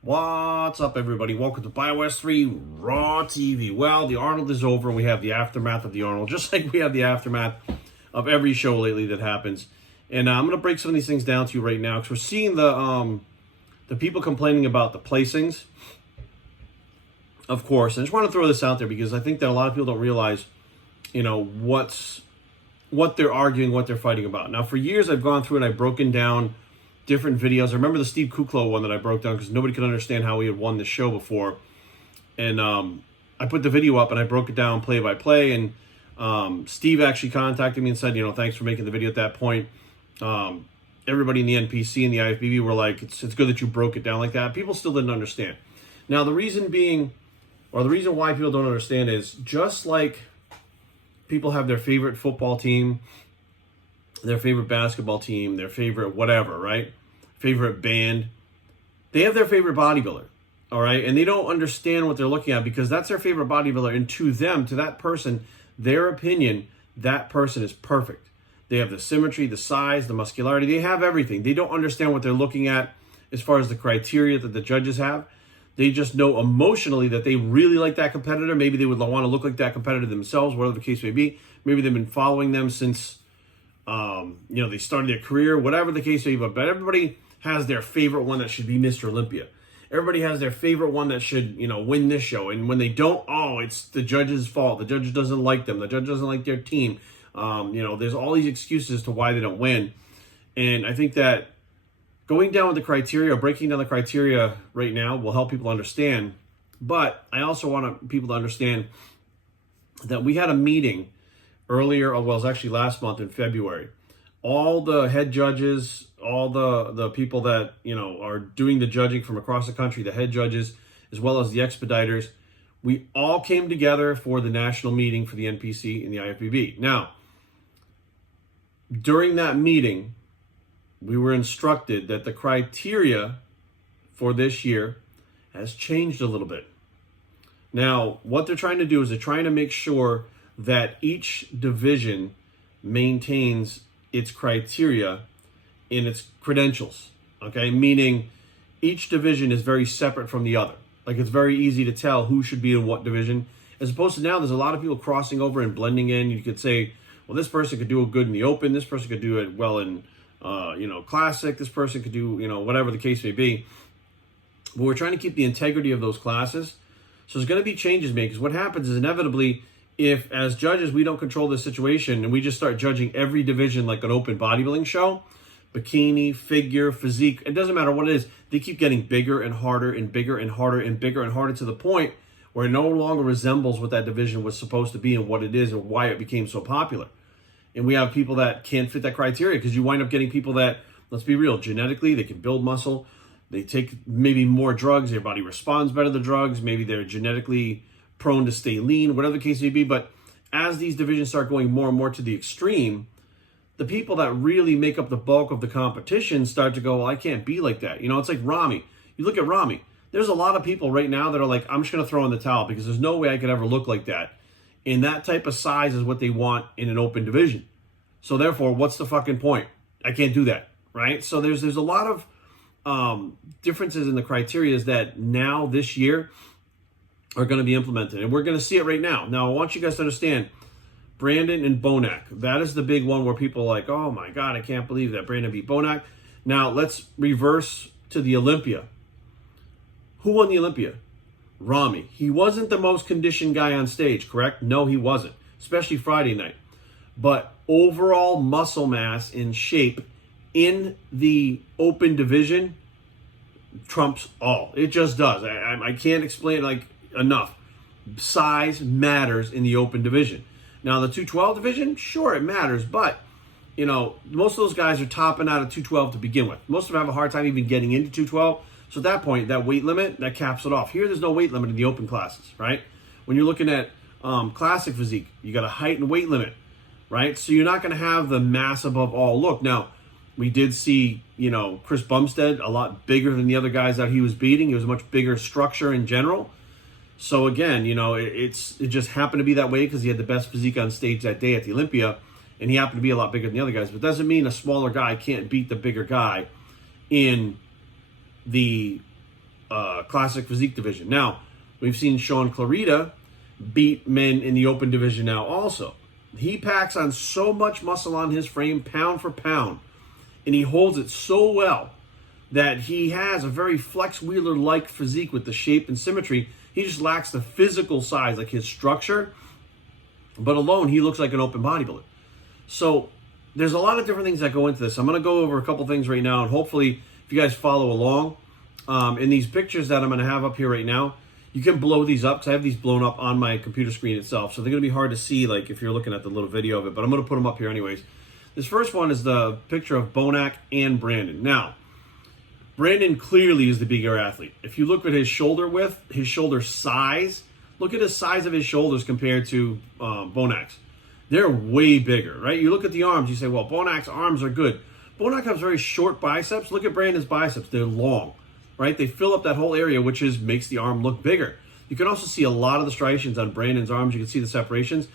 What's up, everybody? Welcome to BioS 3 Raw TV. Well, the Arnold is over, and we have the aftermath of the Arnold, just like we have the aftermath of every show lately that happens. And I'm going to break some of these things down to you right now, because we're seeing the people complaining about the placings, of course. And I just want to throw this out there, because I think that a lot of people don't realize, what they're arguing, what they're fighting about. Now, for years, I've gone through and I've broken down different videos. I remember the Steve Kuklo one that I broke down because nobody could understand how he had won the show before. And I put the video up and I broke it down play by play. And Steve actually contacted me and said, thanks for making the video at that point. Everybody in the NPC and the IFBB were like, it's good that you broke it down like that. People still didn't understand. Now, the reason why people don't understand is just like people have their favorite football team, their favorite basketball team, their favorite whatever, right? Favorite band. They have their favorite bodybuilder, all right? And they don't understand what they're looking at because that's their favorite bodybuilder. And to them, to that person, their opinion, that person is perfect. They have the symmetry, the size, the muscularity. They have everything. They don't understand what they're looking at as far as the criteria that the judges have. They just know emotionally that they really like that competitor. Maybe they would want to look like that competitor themselves, whatever the case may be. Maybe they've been following them since they started their career, whatever the case may be. But everybody has their favorite one that should be Mr. Olympia. Everybody has their favorite one that should, win this show. And when they don't, it's the judge's fault. The judge doesn't like them. The judge doesn't like their team. There's all these excuses to why they don't win. And I think that going down with the criteria, or breaking down the criteria right now will help people understand. But I also want people to understand that we had a meeting earlier, well, it was actually last month in February. All the head judges, all the people that, are doing the judging from across the country, the head judges, as well as the expediters, we all came together for the national meeting for the NPC and the IFBB. Now, during that meeting, we were instructed that the criteria for this year has changed a little bit. Now, what they're trying to do is they're trying to make sure that each division maintains its criteria in its credentials, okay? Meaning each division is very separate from the other. Like, it's very easy to tell who should be in what division, as opposed to now there's a lot of people crossing over and blending in. You could say, well, this person could do it good in the open, this person could do it well in classic, this person could do, whatever the case may be. But we're trying to keep the integrity of those classes. So there's going to be changes made, because what happens is inevitably, if as judges we don't control the situation and we just start judging every division like an open bodybuilding show, bikini, figure, physique, it doesn't matter what it is, they keep getting bigger and harder and bigger and harder and bigger and harder to the point where it no longer resembles what that division was supposed to be and what it is and why it became so popular. And we have people that can't fit that criteria, because you wind up getting people that, let's be real, genetically they can build muscle, they take maybe more drugs, their body responds better to drugs, maybe they're genetically prone to stay lean, whatever the case may be. But as these divisions start going more and more to the extreme, the people that really make up the bulk of the competition start to go, well, I can't be like that. It's like Rami. You look at Rami. There's a lot of people right now that are like, I'm just going to throw in the towel because there's no way I could ever look like that. And that type of size is what they want in an open division. So therefore, what's the fucking point? I can't do that, right? So there's a lot of differences in the criteria that now this year are going to be implemented. And we're going to see it right now. Now, I want you guys to understand, Brandon and Bonac, that is the big one where people are like, oh my God, I can't believe that Brandon beat Bonac. Now, let's reverse to the Olympia. Who won the Olympia? Rami. He wasn't the most conditioned guy on stage, correct? No, he wasn't, especially Friday night. But overall muscle mass and shape in the open division trumps all. It just does. I can't explain it enough. Size matters in the open division. Now, the 212 division, sure, it matters, but most of those guys are topping out at 212 to begin with. Most of them have a hard time even getting into 212. So at that point, that weight limit, that caps it off. Here, there's no weight limit in the open classes, right? When you're looking at classic physique, you got a height and weight limit, right? So you're not going to have the mass above all look. Now, we did see, Chris Bumstead a lot bigger than the other guys that he was beating. It was a much bigger structure in general. So again, it just happened to be that way because he had the best physique on stage that day at the Olympia, and he happened to be a lot bigger than the other guys. But it doesn't mean a smaller guy can't beat the bigger guy in the classic physique division. Now, we've seen Sean Clarita beat men in the open division now also. He packs on so much muscle on his frame, pound for pound, and he holds it so well that he has a very Flex Wheeler-like physique with the shape and symmetry. He just lacks the physical size, like his structure, but alone, he looks like an open bodybuilder. So there's a lot of different things that go into this. I'm going to go over a couple things right now, and hopefully, if you guys follow along, in these pictures that I'm going to have up here right now, you can blow these up, because I have these blown up on my computer screen itself, so they're going to be hard to see, like if you're looking at the little video of it, but I'm going to put them up here anyways. This first one is the picture of Bonac and Brandon. Now, Brandon clearly is the bigger athlete. If you look at his shoulder width, his shoulder size, look at the size of his shoulders compared to Bonac's. They're way bigger, right? You look at the arms, you say, well, Bonac's arms are good. Bonac has very short biceps. Look at Brandon's biceps. They're long, right? They fill up that whole area, which makes the arm look bigger. You can also see a lot of the striations on Brandon's arms. You can see the separations.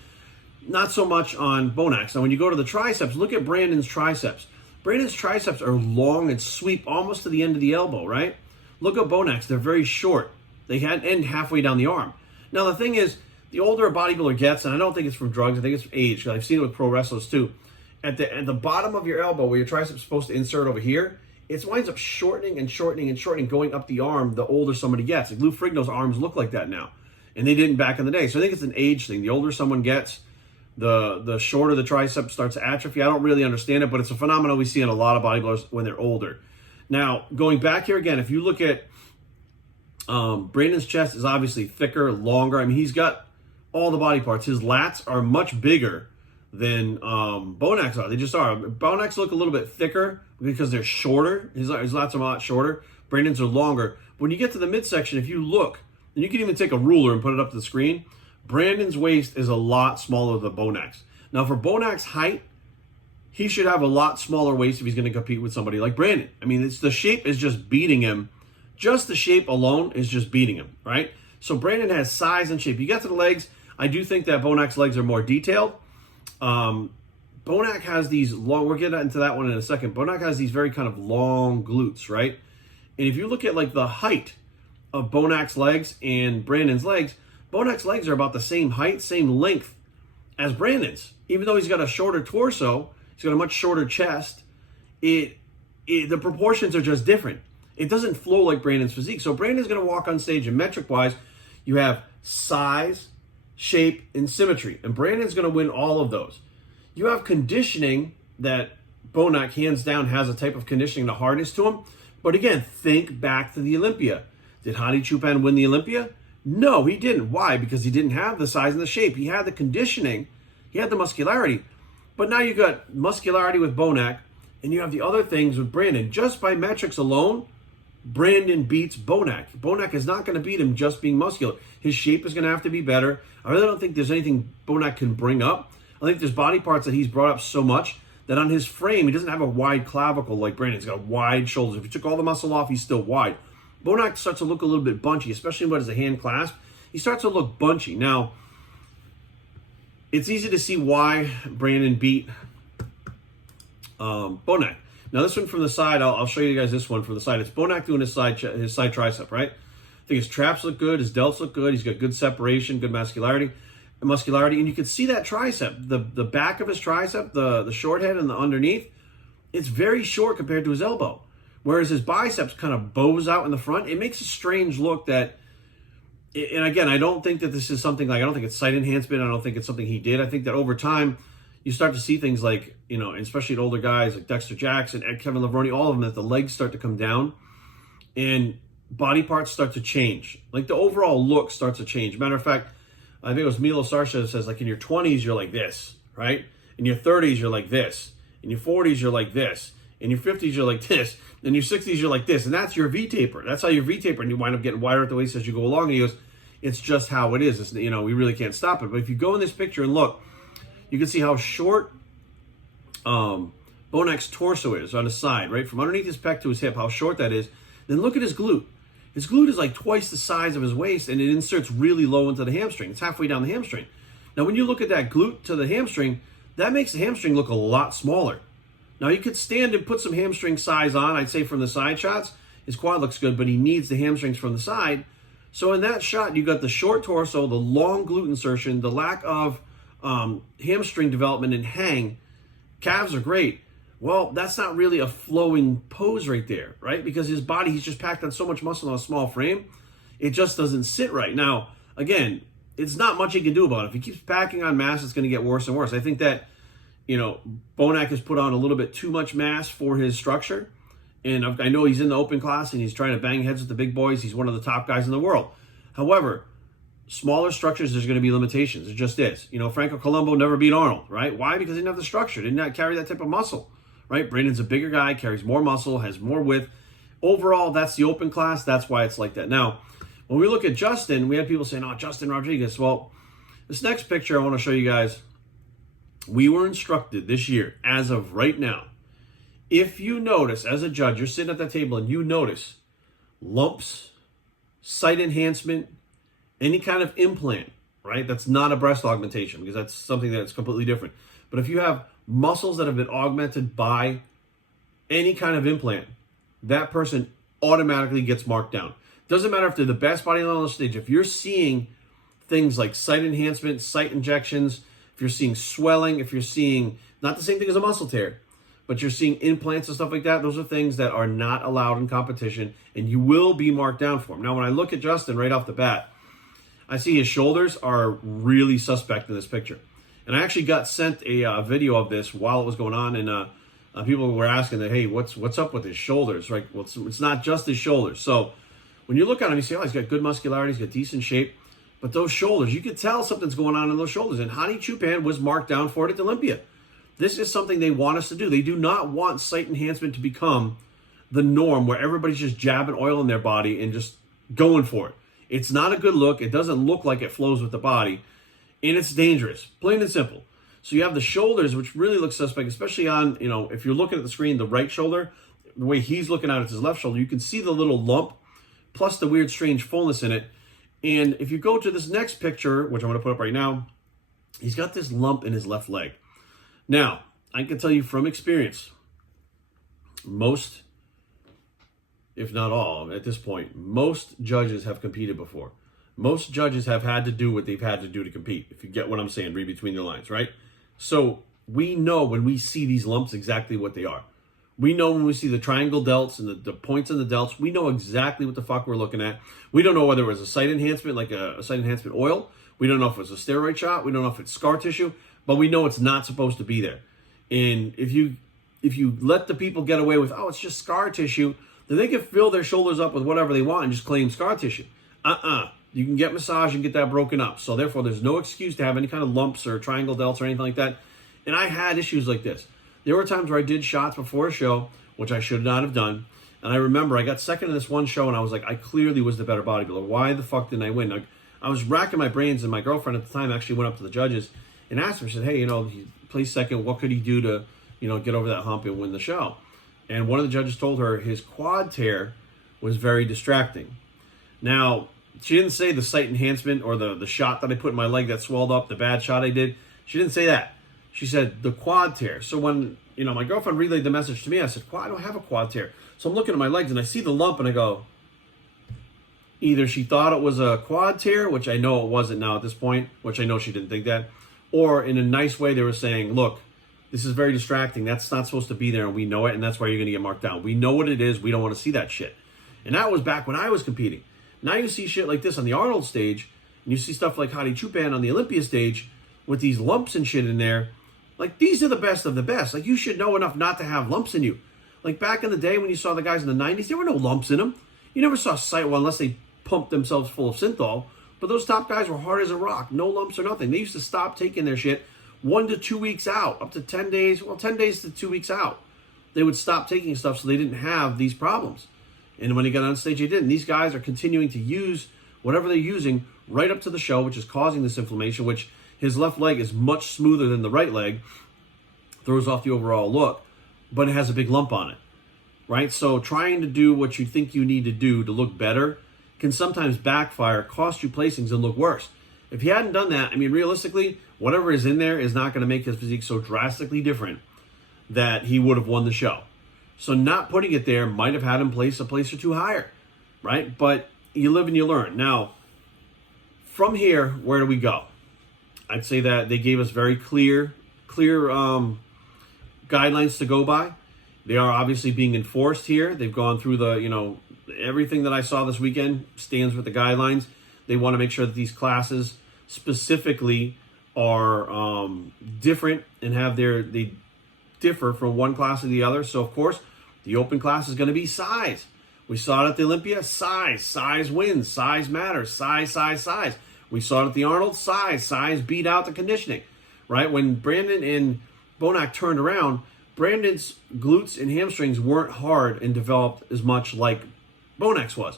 Not so much on Bonac's. Now, when you go to the triceps, look at Brandon's triceps. Brandon's triceps are long and sweep almost to the end of the elbow, right? Look at Bonac's. They're very short. They end halfway down the arm. Now, the thing is, the older a bodybuilder gets, and I don't think it's from drugs, I think it's from age, because I've seen it with pro wrestlers too, at the bottom of your elbow, where your triceps is supposed to insert over here, it winds up shortening and shortening and shortening, going up the arm the older somebody gets. Like Lou Ferrigno's arms look like that now, and they didn't back in the day. So I think it's an age thing. The older someone gets, the shorter the tricep starts to atrophy. I don't really understand it, but it's a phenomenon we see in a lot of bodybuilders when they're older. Now, going back here again, if you look at Brandon's chest is obviously thicker, longer. I mean, he's got all the body parts. His lats are much bigger than Bonac's are. They just are. Bonac's look a little bit thicker because they're shorter. His lats are a lot shorter. Brandon's are longer. When you get to the midsection, if you look, and you can even take a ruler and put it up to the screen, Brandon's waist is a lot smaller than Bonac's. Now, for Bonac's height, he should have a lot smaller waist if he's going to compete with somebody like Brandon. I mean, the shape is just beating him. Just the shape alone is just beating him, right? So Brandon has size and shape. You get to the legs, I do think that Bonac's legs are more detailed. Bonac has these long, we'll get into that one in a second. Bonac has these very kind of long glutes, right? And if you look at like the height of Bonac's legs and Brandon's legs, Bonac's legs are about the same height, same length as Brandon's. Even though he's got a shorter torso, he's got a much shorter chest, the proportions are just different. It doesn't flow like Brandon's physique. So Brandon's going to walk on stage, and metric-wise, you have size, shape, and symmetry. And Brandon's going to win all of those. You have conditioning that Bonac, hands down, has a type of conditioning, the hardest to him. But again, think back to the Olympia. Did Hadi Choopan win the Olympia? No, he didn't. Why? Because he didn't have the size and the shape. He had the conditioning. He had the muscularity. But now you got muscularity with Bonac, and you have the other things with Brandon. Just by metrics alone, Brandon beats Bonac. Bonac is not going to beat him just being muscular. His shape is going to have to be better. I really don't think there's anything Bonac can bring up. I think there's body parts that he's brought up so much that on his frame, he doesn't have a wide clavicle like Brandon. He's got wide shoulders. If you took all the muscle off, he's still wide. Bonac starts to look a little bit bunchy, especially when it's a hand clasp. He starts to look bunchy. Now, it's easy to see why Brandon beat Bonac. Now, this one from the side, I'll show you guys this one from the side. It's Bonac doing his side tricep, right? I think his traps look good, his delts look good, he's got good separation, good muscularity, and you can see that tricep, the back of his tricep, the short head and the underneath, it's very short compared to his elbow. Whereas his biceps kind of bows out in the front. It makes a strange look that, and again, I don't think that this is something like, I don't think it's site enhancement. I don't think it's something he did. I think that over time, you start to see things like, you know, especially at older guys like Dexter Jackson and Kevin Levrone, all of them, that the legs start to come down and body parts start to change. Like the overall look starts to change. Matter of fact, I think it was Milo Sarsha says, like in your 20s, you're like this, right? In your 30s, you're like this. In your 40s, you're like this. In your 50s, you're like this. In your 60s, you're like this. And that's your V-taper. That's how your V-taper, and you wind up getting wider at the waist as you go along. And he goes, it's just how it is. It's, you know, we really can't stop it. But if you go in this picture and look, you can see how short Bonac's torso is on the side, right? From underneath his pec to his hip, how short that is. Then look at his glute. His glute is like twice the size of his waist, and it inserts really low into the hamstring. It's halfway down the hamstring. Now, when you look at that glute to the hamstring, that makes the hamstring look a lot smaller. Now, you could stand and put some hamstring size on, I'd say from the side shots. his quad looks good, but he needs the hamstrings from the side. So in that shot, you got the short torso, the long glute insertion, the lack of hamstring development and hang. Calves are great. Well, that's not really a flowing pose right there, right? Because his body, he's just packed on so much muscle on a small frame, it just doesn't sit right. Now, again, it's not much he can do about it. If he keeps packing on mass, it's going to get worse and worse. I think that, Bonac has put on a little bit too much mass for his structure. And I know he's in the open class and he's trying to bang heads with the big boys. He's one of the top guys in the world. However, smaller structures, there's going to be limitations. It just is. Franco Columbu never beat Arnold, right? Why? Because he didn't have the structure, did not carry that type of muscle, right? Brandon's a bigger guy, carries more muscle, has more width. Overall, that's the open class. That's why it's like that. Now, when we look at Justin, we have people saying, oh, Justin Rodriguez. Well, this next picture I want to show you guys, we were instructed this year, as of right now, if you notice, as a judge, you're sitting at that table and you notice lumps, site enhancement, any kind of implant, right? That's not a breast augmentation because that's something that's completely different. But if you have muscles that have been augmented by any kind of implant, that person automatically gets marked down. Doesn't matter if they're the best bodybuilder on the stage. If you're seeing things like site enhancement, site injections, if you're seeing swelling, if you're seeing, not the same thing as a muscle tear, but you're seeing implants and stuff like that, those are things that are not allowed in competition, and you will be marked down for them. Now, when I look at Justin right off the bat, I see his shoulders are really suspect in this picture. And I actually got sent a video of this while it was going on, and people were asking that, hey, what's up with his shoulders, right? Well, it's not just his shoulders. So when you look at him, you see, oh, he's got good muscularity, he's got decent shape, but those shoulders, you can tell something's going on in those shoulders. And Hadi Chupan was marked down for it at Olympia. This is something they want us to do. They do not want site enhancement to become the norm where everybody's just jabbing oil in their body and just going for it. It's not a good look. It doesn't look like it flows with the body, and it's dangerous, plain and simple. So you have the shoulders, which really look suspect, especially on, if you're looking at the screen, the right shoulder, the way he's looking at it, his left shoulder, you can see the little lump plus the weird, strange fullness in it. And if you go to this next picture, which I'm going to put up right now, he's got this lump in his left leg. Now, I can tell you from experience, most, if not all, at this point, most judges have competed before. Most judges have had to do what they've had to do to compete, if you get what I'm saying, read between the lines, right? So we know when we see these lumps exactly what they are. We know when we see the triangle delts and the points in the delts, we know exactly what the fuck we're looking at. We don't know whether it was a site enhancement, like a site enhancement oil. We don't know if it was a steroid shot. We don't know if it's scar tissue. But we know it's not supposed to be there. And if you let the people get away with, oh, it's just scar tissue, then they can fill their shoulders up with whatever they want and just claim scar tissue. You can get massage and get that broken up. So therefore, there's no excuse to have any kind of lumps or triangle delts or anything like that. And I had issues like this. There were times where I did shots before a show, which I should not have done. And I remember I got second in this one show, and I was like, I clearly was the better bodybuilder. Why the fuck didn't I win? I was racking my brains, and my girlfriend at the time actually went up to the judges and asked him, she said, hey, he placed second. What could he do to, get over that hump and win the show? And one of the judges told her his quad tear was very distracting. Now, she didn't say the site enhancement or the shot that I put in my leg that swelled up, the bad shot I did. She didn't say that. She said the quad tear. So when, my girlfriend relayed the message to me, I said, I don't have a quad tear. So I'm looking at my legs and I see the lump and I go, either she thought it was a quad tear, which I know it wasn't now at this point, which I know she didn't think that, or in a nice way they were saying, look, this is very distracting. That's not supposed to be there, and we know it, and that's why you're going to get marked down. We know what it is. We don't want to see that shit. And that was back when I was competing. Now you see shit like this on the Arnold stage, and you see stuff like Hadi Chupan on the Olympia stage with these lumps and shit in there. Like, these are the best of the best. Like, you should know enough not to have lumps in you. Like, back in the day when you saw the guys in the 90s, there were no lumps in them. You never saw sight, well, unless they pumped themselves full of synthol. But those top guys were hard as a rock. No lumps or nothing. They used to stop taking their shit 1 to 2 weeks out, up to 10 days. Well, 10 days to 2 weeks out. They would stop taking stuff so they didn't have these problems. And when he got on stage, they didn't. These guys are continuing to use whatever they're using right up to the show, which is causing this inflammation, which his left leg is much smoother than the right leg. Throws off the overall look, but it has a big lump on it, right? So trying to do what you think you need to do to look better can sometimes backfire, cost you placings, and look worse. If he hadn't done that, realistically, whatever is in there is not going to make his physique so drastically different that he would have won the show, So not putting it there might have had him place a place or two higher, right? But you live and you learn. Now, from here, where do we go? I'd say that they gave us very clear guidelines to go by. They are obviously being enforced here. They've gone through the, everything that I saw this weekend stands with the guidelines. They want to make sure that these classes specifically are different and they differ from one class to the other. So, of course, the open class is going to be size. We saw it at the Olympia, size. Size wins. Size matters. Size. We saw it at the Arnold, size. Size beat out the conditioning, right? When Brandon and Bonac turned around, Brandon's glutes and hamstrings weren't hard and developed as much like Bonac's was.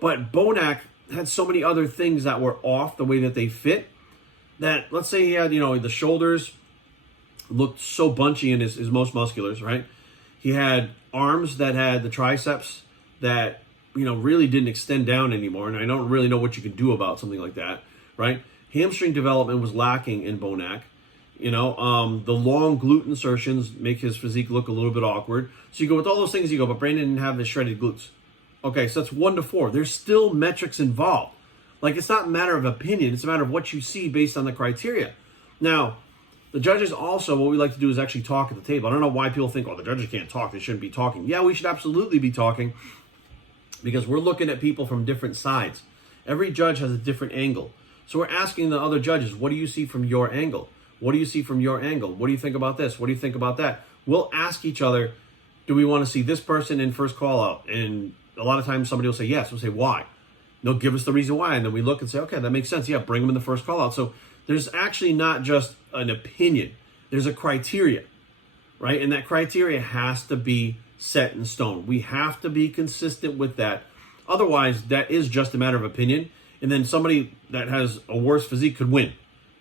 But Bonac had so many other things that were off the way that they fit that, let's say he had, the shoulders looked so bunchy in his most musculars, right? He had arms that had the triceps that, really didn't extend down anymore. And I don't really know what you can do about something like that, right? Hamstring development was lacking in Bonac. The long glute insertions make his physique look a little bit awkward. So you go with all those things, but Brandon didn't have the shredded glutes. Okay, so that's 1 to 4. There's still metrics involved. Like, it's not a matter of opinion. It's a matter of what you see based on the criteria. Now, the judges also, what we like to do is actually talk at the table. I don't know why people think, the judges can't talk. They shouldn't be talking. Yeah, we should absolutely be talking because we're looking at people from different sides. Every judge has a different angle. So we're asking the other judges, what do you see from your angle? What do you see from your angle? What do you think about this? What do you think about that? We'll ask each other, do we want to see this person in first call out? And a lot of times somebody will say yes. We'll say, why? They'll give us the reason why. And then we look and say, okay, that makes sense. Yeah, bring them in the first call out. So there's actually not just an opinion. There's a criteria, right? And that criteria has to be set in stone. We have to be consistent with that. Otherwise, that is just a matter of opinion. And then somebody that has a worse physique could win,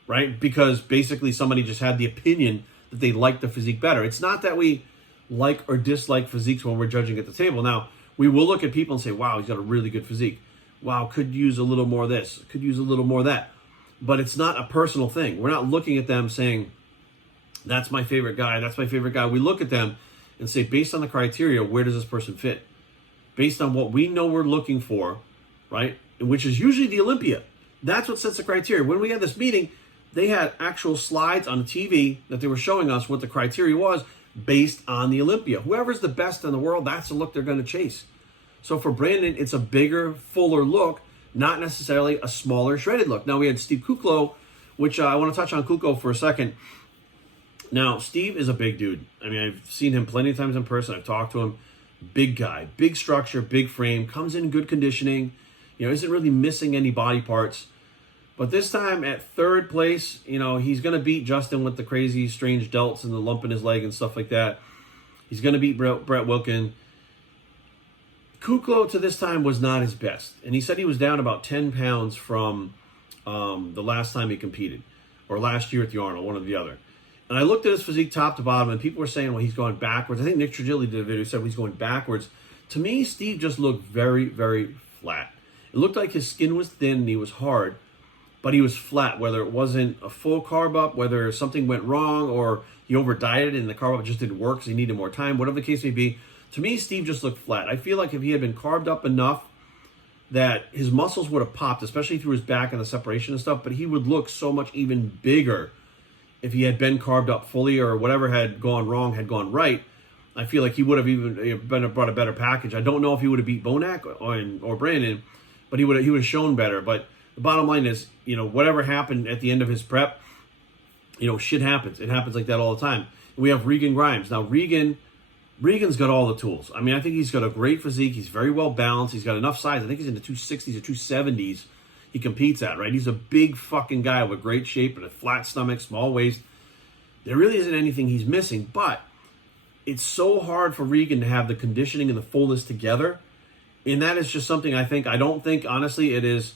right? Because basically somebody just had the opinion that they like the physique better. It's not that we like or dislike physiques when we're judging at the table. Now, we will look at people and say, wow, he's got a really good physique. Wow, could use a little more of this, could use a little more of that. But it's not a personal thing. We're not looking at them saying, that's my favorite guy, that's my favorite guy. We look at them and say, based on the criteria, where does this person fit? Based on what we know we're looking for, right? Which is usually the Olympia. That's what sets the criteria. When we had this meeting, they had actual slides on the TV that they were showing us what the criteria was based on the Olympia. Whoever's the best in the world, that's the look they're going to chase. So for Brandon, it's a bigger, fuller look, not necessarily a smaller, shredded look. Now we had Steve Kuklo, which I want to touch on Kuklo for a second. Now, Steve is a big dude. I mean, I've seen him plenty of times in person. I've talked to him. Big guy, big structure, big frame, comes in good conditioning, isn't really missing any body parts. But this time at third place, he's going to beat Justin with the crazy, strange delts and the lump in his leg and stuff like that. He's going to beat Brett Wilkin. Kuklo to this time was not his best. And he said he was down about 10 pounds from the last time he competed. Or last year at the Arnold, one or the other. And I looked at his physique top to bottom, and people were saying, well, he's going backwards. I think Nick Trigilli did a video, said he's going backwards. To me, Steve just looked very, very flat. It looked like his skin was thin and he was hard, but he was flat, whether it wasn't a full carb up, whether something went wrong, or he over-dieted and the carb up just didn't work because he needed more time, whatever the case may be. To me, Steve just looked flat. I feel like if he had been carved up enough that his muscles would have popped, especially through his back and the separation and stuff, but he would look so much even bigger if he had been carved up fully, or whatever had gone wrong had gone right. I feel like he would have even brought a better package. I don't know if he would have beat Bonac or Brandon, but he would have shown better. But the bottom line is, whatever happened at the end of his prep, shit happens. It happens like that all the time. We have Regan Grimes. Now, Regan's got all the tools. I mean, I think he's got a great physique. He's very well balanced. He's got enough size. I think he's in the 260s or 270s he competes at, right? He's a big fucking guy with great shape and a flat stomach, small waist. There really isn't anything he's missing, but it's so hard for Regan to have the conditioning and the fullness together. And that is just something I don't think, honestly, it is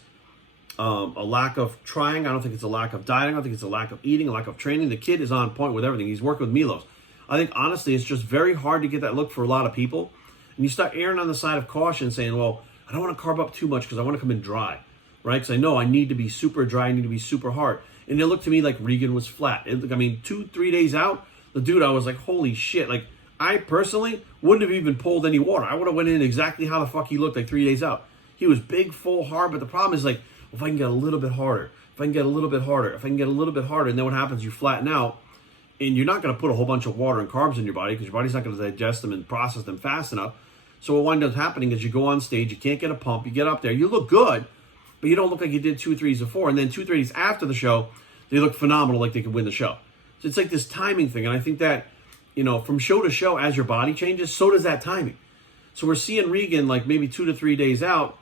a lack of trying. I don't think it's a lack of dieting. I don't think it's a lack of eating, a lack of training. The kid is on point with everything. He's working with Milos. I think, honestly, it's just very hard to get that look for a lot of people. And you start erring on the side of caution, saying, well, I don't want to carb up too much because I want to come in dry, right? Because I know I need to be super dry. I need to be super hard. And it looked to me like Regan was flat. 2-3 days out, the dude, I was like, holy shit. Like, I personally wouldn't have even pulled any water. I would have went in exactly how the fuck he looked like 3 days out. He was big, full, hard, but the problem is like, if I can get a little bit harder, if I can get a little bit harder, if I can get a little bit harder, and then what happens, you flatten out, and you're not going to put a whole bunch of water and carbs in your body because your body's not going to digest them and process them fast enough. So what winds up happening is you go on stage, you can't get a pump, you get up there, you look good, but you don't look like you did 2 3s before. And then 2 3s after the show, they look phenomenal, like they could win the show. So it's like this timing thing. And I think that, you know, from show to show, as your body changes, so does that timing. So we're seeing Regan like maybe 2 to 3 days out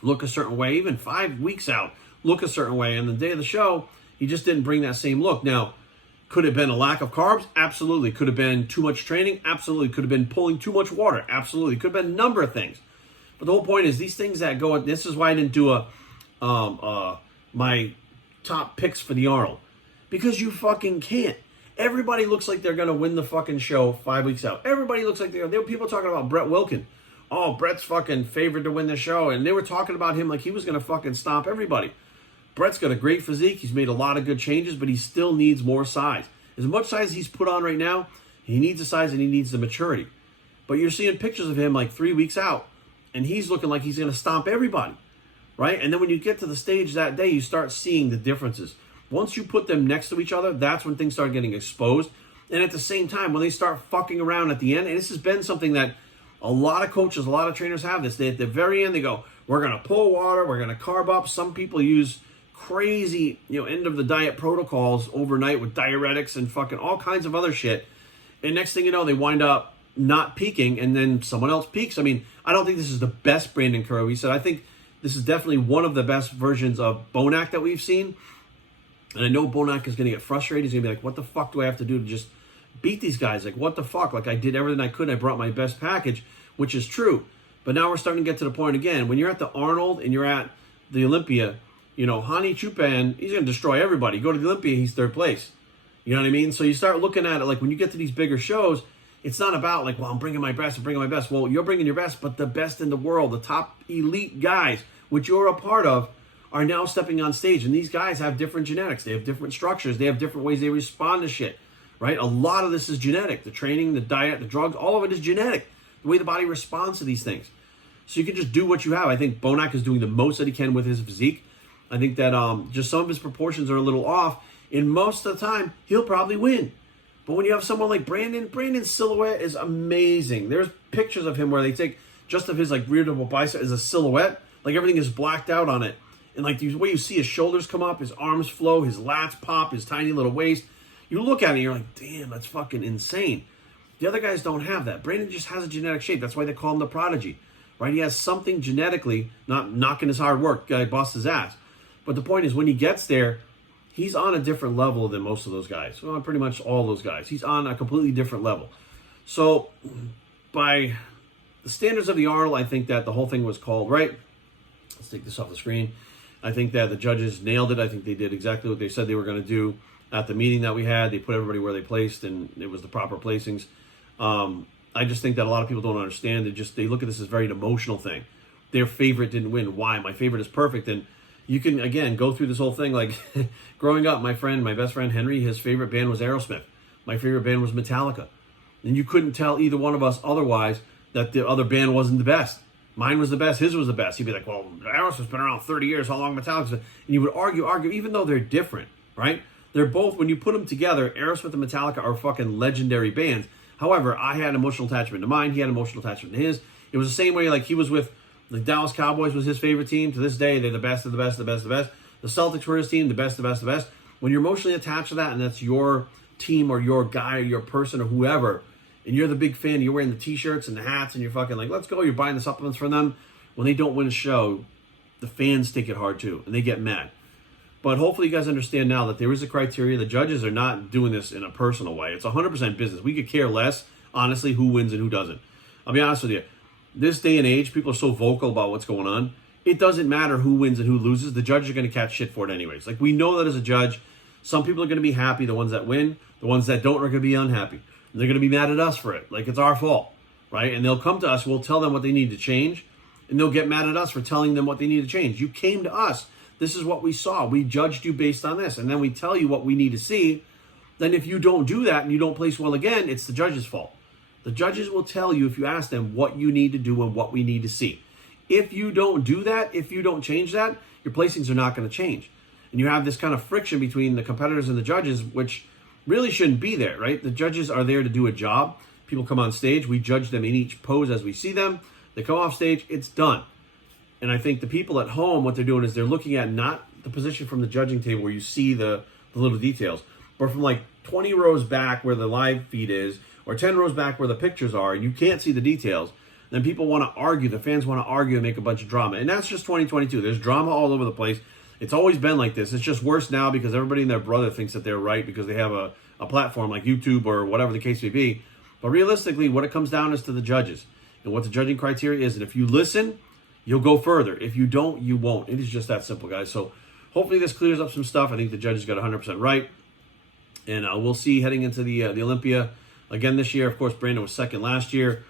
look a certain way, even 5 weeks out look a certain way. And the day of the show, he just didn't bring that same look. Now, could it have been a lack of carbs? Absolutely. Could have been too much training? Absolutely. Could have been pulling too much water? Absolutely. Could have been a number of things. But the whole point is these things that go, this is why I didn't do my top picks for the Arnold. Because you fucking can't. Everybody looks like they're going to win the fucking show 5 weeks out. Everybody looks like there were people talking about Brett Wilkin. Oh, Brett's fucking favored to win the show. And they were talking about him like he was going to fucking stomp everybody. Brett's got a great physique. He's made a lot of good changes, but he still needs more size. As much size he's put on right now, he needs the size and he needs the maturity. But you're seeing pictures of him like 3 weeks out, and he's looking like he's going to stomp everybody, right? And then when you get to the stage that day, you start seeing the differences. Once you put them next to each other, that's when things start getting exposed. And at the same time, when they start fucking around at the end, and this has been something that a lot of coaches, a lot of trainers have this. At the very end, they go, we're going to pull water, we're going to carb up. Some people use crazy, end of the diet protocols overnight with diuretics and fucking all kinds of other shit. And next thing you know, they wind up not peaking, and then someone else peaks. I mean, I don't think this is the best Brandon Curry. He said, I think this is definitely one of the best versions of Bonac that we've seen. And I know Bonac is going to get frustrated. He's going to be like, what the fuck do I have to do to just beat these guys? Like, what the fuck? Like, I did everything I could. I brought my best package, which is true. But now we're starting to get to the point again. When you're at the Arnold and you're at the Olympia, Hani Chupan, he's going to destroy everybody. Go to the Olympia, he's third place. You know what I mean? So you start looking at it, like when you get to these bigger shows, it's not about like, well, I'm bringing my best, I'm bringing my best. Well, you're bringing your best, but the best in the world, the top elite guys, which you're a part of, are now stepping on stage. And these guys have different genetics. They have different structures. They have different ways they respond to shit, right? A lot of this is genetic. The training, the diet, the drugs, all of it is genetic. The way the body responds to these things. So you can just do what you have. I think Bonac is doing the most that he can with his physique. I think that just some of his proportions are a little off. And most of the time, he'll probably win. But when you have someone like Brandon's silhouette is amazing. There's pictures of him where they take just of his like rear double bicep as a silhouette. Like everything is blacked out on it. And like the way you see his shoulders come up, his arms flow, his lats pop, his tiny little waist. You look at it and you're like, damn, that's fucking insane. The other guys don't have that. Brandon just has a genetic shape. That's why they call him the prodigy. Right? He has something genetically, not knocking his hard work, guy busts his ass. But the point is, when he gets there, he's on a different level than most of those guys. Well, pretty much all those guys. He's on a completely different level. So, by the standards of the Arnold, I think that the whole thing was called right. Let's take this off the screen. I think that the judges nailed it. I think they did exactly what they said they were going to do at the meeting that we had. They put everybody where they placed, and it was the proper placings. I just think that a lot of people don't understand. They look at this as very an emotional thing. Their favorite didn't win. Why? My favorite is perfect. And you can, again, go through this whole thing. Like, growing up, my best friend Henry, his favorite band was Aerosmith. My favorite band was Metallica. And you couldn't tell either one of us otherwise that the other band wasn't the best. Mine was the best, his was the best. He'd be like, well, Aerosmith's been around 30 years, how long Metallica's been? And you would argue, even though they're different, right? They're both, when you put them together, Aerosmith and Metallica are fucking legendary bands. However, I had emotional attachment to mine, he had emotional attachment to his. It was the same way, like, he was with the Dallas Cowboys was his favorite team. To this day, they're the best of the best, the best, the best. The Celtics were his team, the best, the best, the best. When you're emotionally attached to that, and that's your team or your guy or your person or whoever, and you're the big fan, you're wearing the t-shirts and the hats, and you're fucking like, let's go, you're buying the supplements for them. When they don't win a show, the fans take it hard too, and they get mad. But hopefully you guys understand now that there is a criteria. The judges are not doing this in a personal way. It's 100% business. We could care less, honestly, who wins and who doesn't. I'll be honest with you. This day and age, people are so vocal about what's going on. It doesn't matter who wins and who loses. The judges are going to catch shit for it anyways. Like, we know that as a judge, some people are going to be happy, the ones that win. The ones that don't are going to be unhappy. And they're going to be mad at us for it. Like, it's our fault, right? And they'll come to us, we'll tell them what they need to change, and they'll get mad at us for telling them what they need to change. You came to us. This is what we saw. We judged you based on this. And then we tell you what we need to see. Then if you don't do that and you don't place well again, it's the judge's fault, The judges will tell you, if you ask them, what you need to do and what we need to see. If you don't do that, if you don't change that, your placings are not going to change. And you have this kind of friction between the competitors and the judges, which really shouldn't be there, right? The judges are there to do a job. People come on stage, we judge them in each pose as we see them. They come off stage, it's done. And I think the people at home, what they're doing is they're looking at not the position from the judging table where you see the little details, but from like 20 rows back where the live feed is, or 10 rows back where the pictures are, and you can't see the details. Then people want to argue, the fans want to argue and make a bunch of drama. And that's just 2022. There's drama all over the place. It's always been like this. It's just worse now because everybody and their brother thinks that they're right because they have a platform like YouTube or whatever the case may be. But realistically, what it comes down is to the judges and what the judging criteria is. And if you listen, you'll go further. If you don't, you won't. It is just that simple, guys. So hopefully this clears up some stuff. I think the judges got 100% right. And we'll see heading into the Olympia again this year. Of course, Brandon was second last year.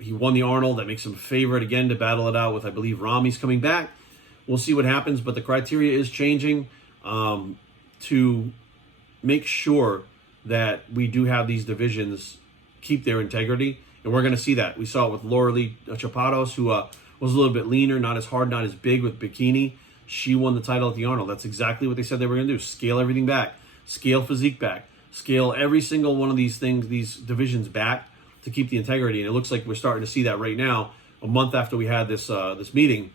He won the Arnold. That makes him a favorite again to battle it out with, I believe, Rami's coming back. We'll see what happens, but the criteria is changing to make sure that we do have these divisions keep their integrity, and we're going to see that. We saw it with Laura Lee Chapados, who was a little bit leaner, not as hard, not as big with bikini. She won the title at the Arnold. That's exactly what they said they were going to do. Scale everything back. Scale physique back. Scale every single one of these things, these divisions back to keep the integrity. And it looks like we're starting to see that right now, a month after we had this this meeting.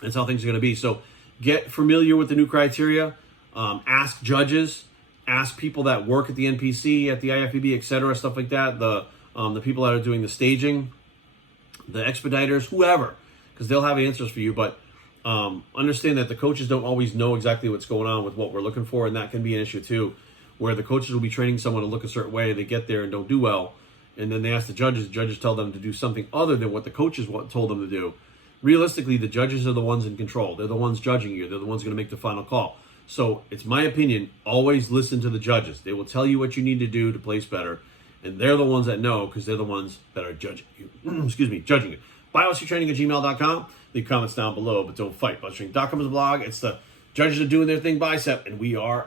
That's how things are going to be. So get familiar with the new criteria. Ask judges. Ask people that work at the NPC, at the IFBB, etc., stuff like that. The people that are doing the staging, the expediters, whoever, because they'll have answers for you. But understand that the coaches don't always know exactly what's going on with what we're looking for, and that can be an issue too, where the coaches will be training someone to look a certain way, they get there and don't do well, and then they ask the judges tell them to do something other than what the coaches told them to do. Realistically, the judges are the ones in control. They're the ones judging you. They're the ones going to make the final call. So it's my opinion, always listen to the judges. They will tell you what you need to do to place better, and they're the ones that know because they're the ones that are judging you. Judging you. BioStrengthTraining@gmail.com. Leave comments down below, but don't fight. BioStrength.com is a blog. It's the judges are doing their thing, bicep, and we are